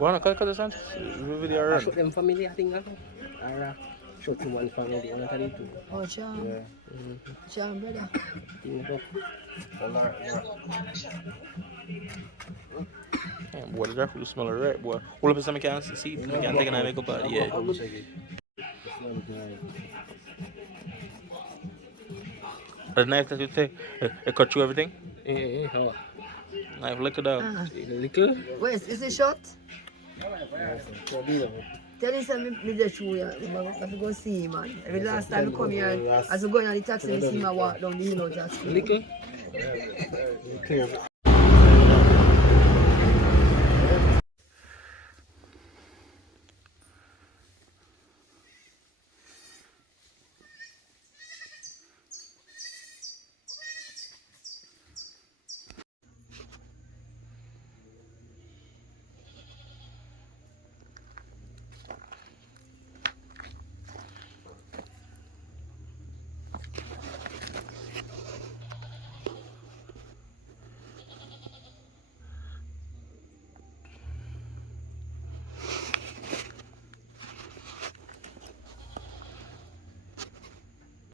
Go on, cut the chance. Video I run. shoot them family, I think. Or shoot to one family, one of the two. Oh, Charm. Yeah. Charm, brother. Damn, boy, the jackfruit smell alright, boy. All of a sudden, I can't see it. I can't take it and make up out. Yeah. The knife that you take, it cut you everything. Yeah, how? Knife, look it up. Little? Wait, is it short? Tell him something, me just show you. I have to go see him, man. Every last time I come here, as we go in the taxi, I see him walk down the hill just. Little?